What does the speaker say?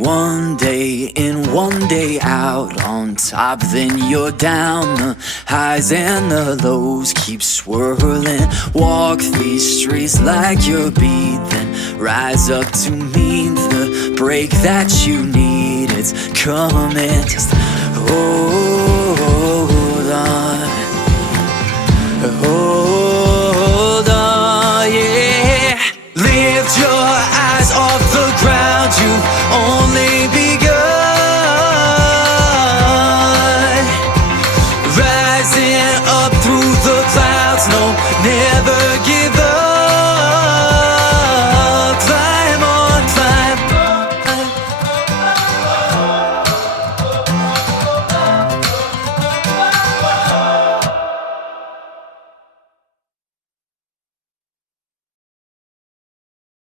One day in, one day out, on top then you're down. The highs and the lows keep swirling. Walk these streets like you're beat, then rise up to meet the break that you need. It's coming, just hold on. Hold